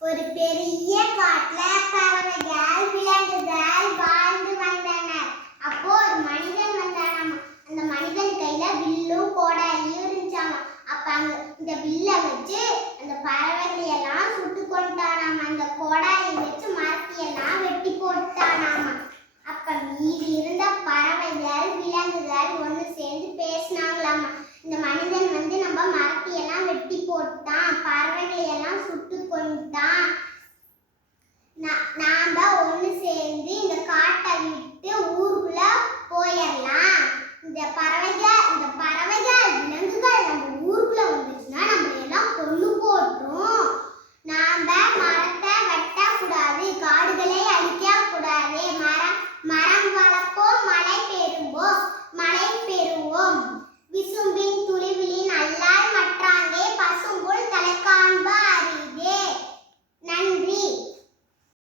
ஒரு பெரிய காட்டுல பறவைகள் விலங்குகள் வாழ்ந்து வந்தனர். அப்போ ஒரு மனிதன் வந்தானாம். அந்த மனிதன் கையில வில்லும் கோடாலியும் இருந்துச்சாமா. அப்ப அங்க இந்த வில்ல வச்சு